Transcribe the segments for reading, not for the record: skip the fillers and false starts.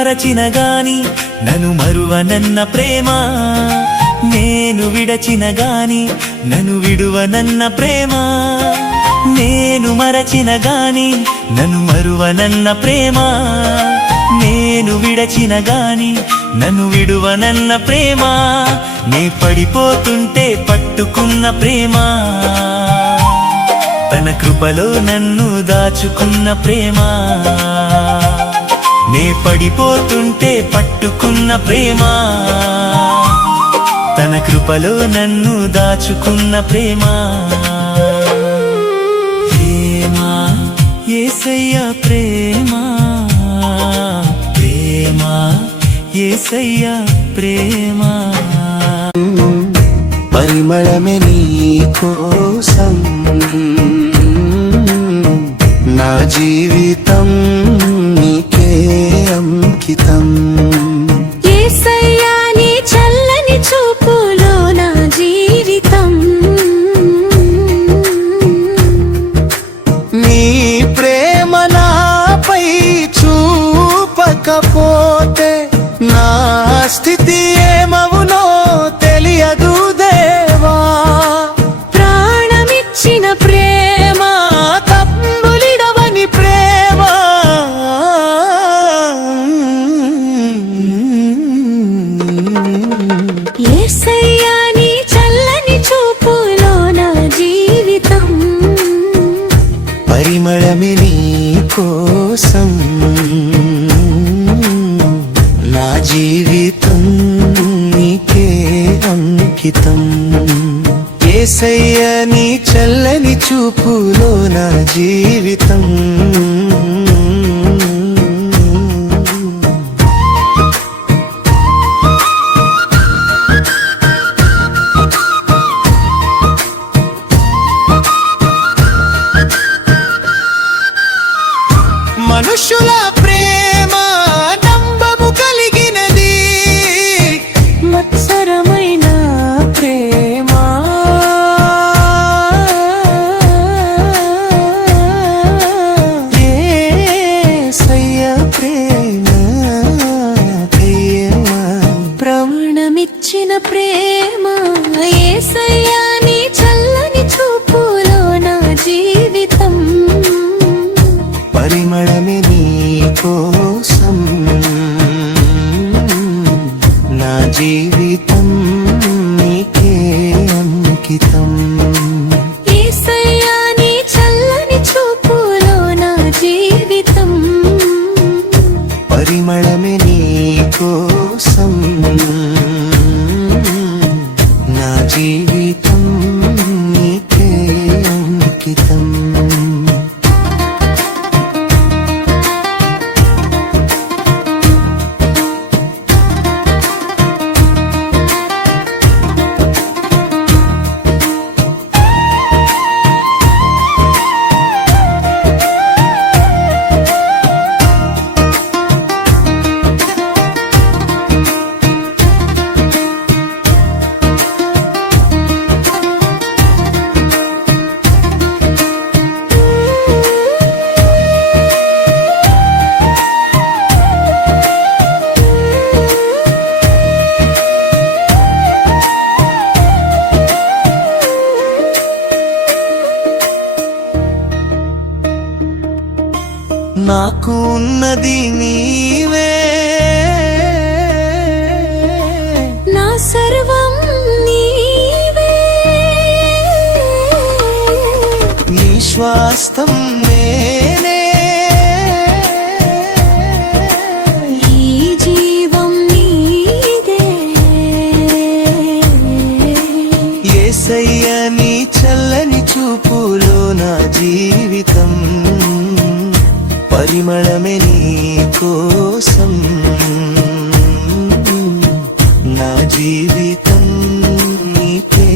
మరచిన గాని నన్ను మరువనన్న ప్రేమ, నేను విడచిన గాని నన్ను విడువనన్న ప్రేమ, నేను మరచిన గాని నన్ను మరువనన్న ప్రేమ, నేను విడచిన గాని నన్ను విడువనన్న ప్రేమ, నే పడిపోతుంటే పట్టుకున్న ప్రేమ, తన కృపలో నన్ను దాచుకున్న ప్రేమ, నే పడిపోతుంటే పట్టుకున్న ప్రేమ, తన కృపలో నన్ను దాచుకున్న ప్రేమ. ప్రేమ యేసయ్య ప్రేమ, ప్రేమ యేసయ్య ప్రేమ. పరిమళమే నీ కోసం నా జీవితం నీకే అంకితం. యేసయ్యా నీ చల్లని చూపులో నా జీవితం, నీ ప్రేమ నాపై చూపకపోతే నా స్థితి ఏమవునో తెలియదు దేవా. ప్రాణమిచ్చిన ప్రేమ, తప్పులిడవని ప్రేమ, యేసయ్యా నీ చల్లని చూపులో నా జీవితం. పరిమళమే నీ కోసం నా జీవితం నీకే అంకితం. యేసయ్య నీ చల్లని చూపులో నా జీవితం. మనుషుల ప్రేమ నంబము కలిగినది, మత్సరమైన ప్రేమ, యేసయ్య ప్రేమ ప్రేమ. ప్రాణమిచ్చిన ప్రేమ, యేసయ్యా నీ చల్లని చూపులో నా జీవితం. పరిమళమే నీ కోసం నా జీవితం నీకే అంకితం. యేసయ్యా నీ చల్లని చూపులో నా జీవితం. పరిమళమే నీ కోసం నా జీవితం నీకే అంకితం. నాకు ఉన్నది నీవే, నా సర్వం నీవే, నీ స్వాస్థం నేనే, ఈ జీవం నీదే. యేసయ్య నీ చల్లని చూపులో నా జీవితం. పరిమళమే నీ కోసం నా జీవితం నీకే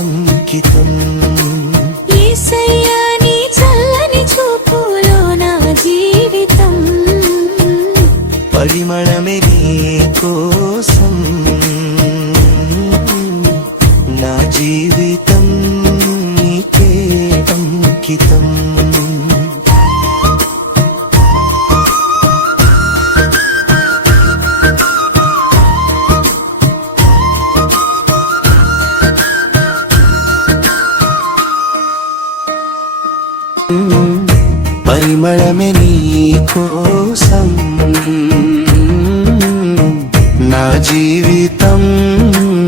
అంకితం. యేసయ్యా నీ చల్లని చూపులో నా జీవితం. పరిమళమే నీ కోసం నా జీవితం నీకే అంకితం. కోసం నా జీవితం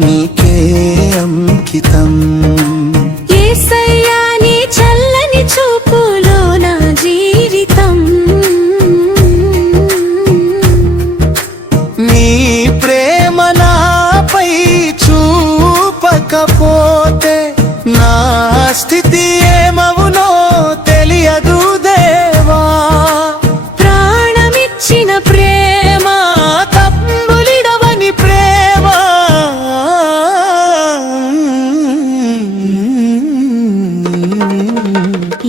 నీకే అంకితం యేసయ్యా నీ చల్లని చూపులో నా జీవితం నీ ప్రేమ నాపై చూపకపోతే నా స్థితి ఏమవునో తెలియదు దేవా ప్రాణమిచ్చిన ప్రేమ తప్పులిడవని ప్రేమ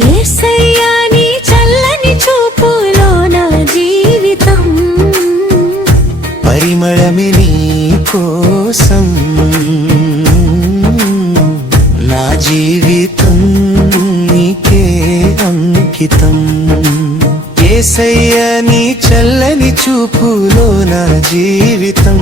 యేసయ్యా నీ చల్లని చూపులో నా జీవితం పరిమళమే నీ కోసం నా జీవితం నీకే అంకితం యేసయ్య నీ చల్లని చూపులో నా జీవితం